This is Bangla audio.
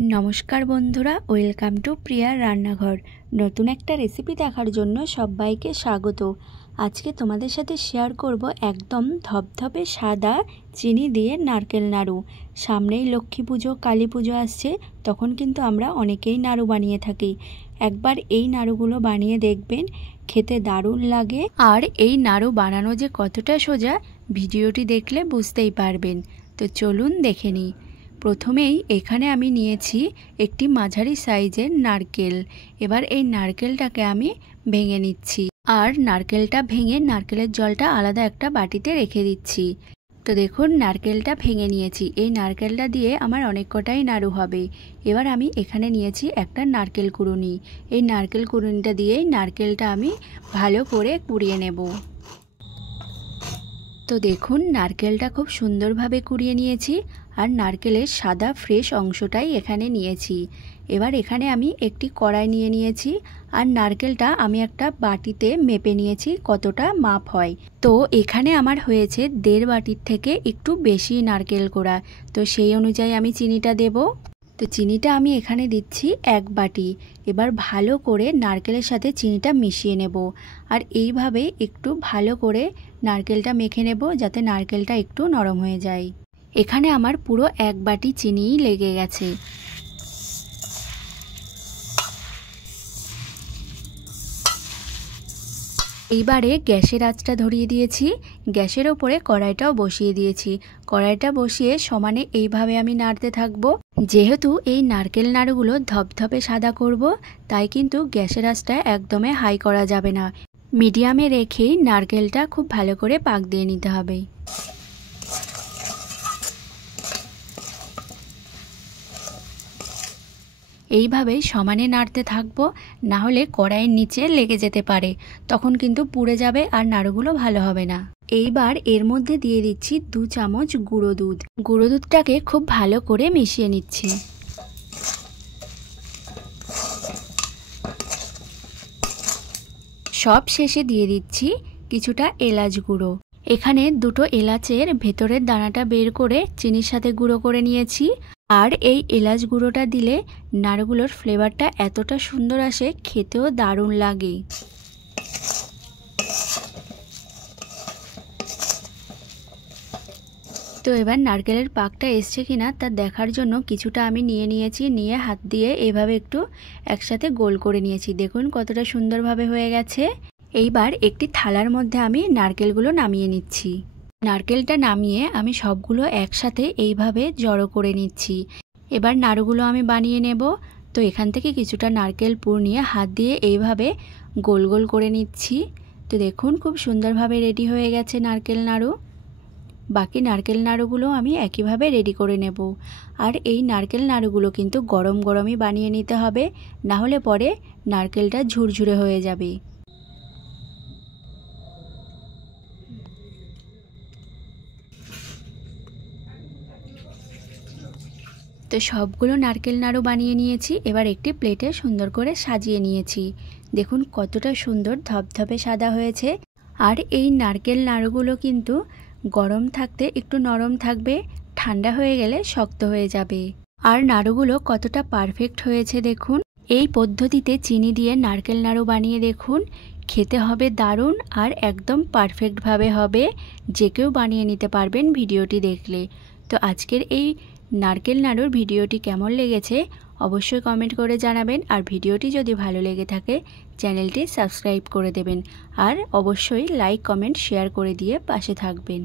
नमस्कार बंधुरा वेलकाम टू प्रिया रान्नाघर। नतून एक रेसिपि देखार जोन्नो सबाइके स्वागत। आज के तोमादेर साथे शेयर करब एकदम धपधपे सादा चीनी दिए नारकेल नाड़ू। सामनेई लक्ष्मी पुजो काली पुजो आसछे, तखन किन्तु आमरा अनेकेई नाड़ू बानिये थाकी। एकबार एई नाड़ूगुलो बानिये देखबेन, खेते दारुण लागे। और एई नाड़ू बानानो जे कतटा सोजा भिडियोटी देखले बुझतेई पारबेन। तो चलुन देखे निई। प्रथमेई एखाने आमी नियेछि एकटी माझारी साइजेर नारकेल। एबार एई नारकेलटाके आमी भेंगे निচ্ছি और नारकेलटा भेंगे नारकेलेर जलटा आलादा एकटा बाटीते रेखे दिচ্ছি। तो देखुन नारकेलटा भेंगे निয়েছি। এই नारकेलटा दिए आमार अनेक कटाई नाड़ू हबे। एबार आमी एखाने निয়েছি একটা नारकेल कुड़ुনি। এই नारकेल कुड़ुनिटा दिए नारकेलटा आमी भालो करे कुड़िয়ে नेब। तो देखुन नारकेलटा खूब सुंदरभावे कुड़िয়ে निয়েছি और नारकेलेर सादा फ्रेश अंशटाई एखाने निয়েছি। एबार एखाने आमी एकटी कड़ाई निয়ে निয়েছি और नारकेलटा आमी एकटा बाटीते मेपे निয়েছি कतटा माप हय। तो एखाने आमार हयेছে 1.5 बाटिर थेके एकटू बेशी नारकेल कोड़ा। तो सेई अनुयायी आमी चिनिटा देब। तो चिनिटा आमी एखाने दिচ্ছি 1 बाटी। एबार भालो करे नारकेलेर साथे चिनिटा मिशिয়ে नेब और এইভাবে একটু ভালো করে नारकेलटा मेखे नेब যাতে नारकेलटा একটু নরম হয়ে যায়। এখানে আমার পুরো 1 বাটি চিনি লেগে গেছে। এইবারে গ্যাসের আঁচটা ধরিয়ে দিয়েছি। গ্যাসের ওপরে কড়াইটাও বসিয়ে দিয়েছি। কড়াইটা বসিয়ে সমানে এইভাবে আমি নাড়তে থাকবো। যেহেতু এই নারকেল নাড়ুগুলো ধপধপে সাদা করব, তাই কিন্তু গ্যাসের আঁচটা একদমই হাই করা যাবে না। মিডিয়ামে রেখেই নারকেলটা খুব ভালো করে পাক দিয়ে নিতে হবে। এইভাবে সমানে নাড়তে থাকবো, না হলে কড়াইয়ের নিচে লেগে যেতে পারে, তখন কিন্তু পুড়ে যাবে আর নাড়ুগুলো ভালো হবে না। এইবার এর মধ্যে দিয়ে দিচ্ছি 2 চামচ গুঁড়ো দুধ। গুঁড়ো দুধটাকে খুব ভালো করে মিশিয়ে নিচ্ছি। সব শেষে দিয়ে দিচ্ছি কিছুটা এলাচ গুঁড়ো। এখানে 2টো এলাচের ভেতরের দানাটা বের করে চিনির সাথে গুঁড়ো করে নিয়েছি। আর এই এলাচ গুঁড়োটা দিলে নাড়ুগুলোর ফ্লেভারটা এতটা সুন্দর আসে, খেতেও দারুণ লাগে। তো এবার নারকেলের পাকটা এসছে কিনা তা দেখার জন্য কিছুটা আমি নিয়ে নিয়েছি। নিয়ে হাত দিয়ে এভাবে একটু একসাথে গোল করে নিয়েছি। দেখুন কতটা সুন্দরভাবে হয়ে গেছে। এইবার একটি থালার মধ্যে আমি নারকেলগুলো নামিয়ে নিচ্ছি। নারকেলটা নামিয়ে আমি সবগুলো একসাথে এইভাবে জড়ো করে নিচ্ছি। এবার নাড়ুগুলো আমি বানিয়ে নেব। তো এখান থেকে কিছুটা নারকেল পুর নিয়ে হাত দিয়ে এইভাবে গোল গোল করে নিচ্ছি। তো দেখুন খুব সুন্দরভাবে রেডি হয়ে গেছে নারকেল নাড়ু। বাকি নারকেল নাড়ুগুলো আমি একইভাবে রেডি করে নেব। আর এই নারকেল নাড়ুগুলো কিন্তু গরম গরমই বানিয়ে নিতে হবে, না হলে পরে নারকেলটা ঝুরঝুরে হয়ে যাবে। তো সবগুলো নারকেল নাড়ু বানিয়ে নিয়েছি। এবার একটি প্লেটে সুন্দর করে সাজিয়ে নিয়েছি। দেখুন কতটা সুন্দর ধপধপে সাদা হয়েছে। আর এই নারকেল নাড়ুগুলো কিন্তু গরম থাকতে একটু নরম থাকবে, ঠান্ডা হয়ে গেলে শক্ত হয়ে যাবে। আর নাড়ুগুলো কতটা পারফেক্ট হয়েছে দেখুন। এই পদ্ধতিতে চিনি দিয়ে নারকেল নাড়ু বানিয়ে দেখুন, খেতে হবে দারুণ আর একদম পারফেক্টভাবে হবে। যে কেউ বানিয়ে নিতে পারবেন ভিডিওটি দেখলে। তো আজকের এই নারকেল নাড়ুর ভিডিওটি কেমন লেগেছে অবশ্যই কমেন্ট করে জানাবেন। আর ভিডিওটি যদি ভালো লেগে থাকে চ্যানেলটি সাবস্ক্রাইব করে দেবেন। আর অবশ্যই লাইক কমেন্ট শেয়ার করে দিয়ে পাশে থাকবেন।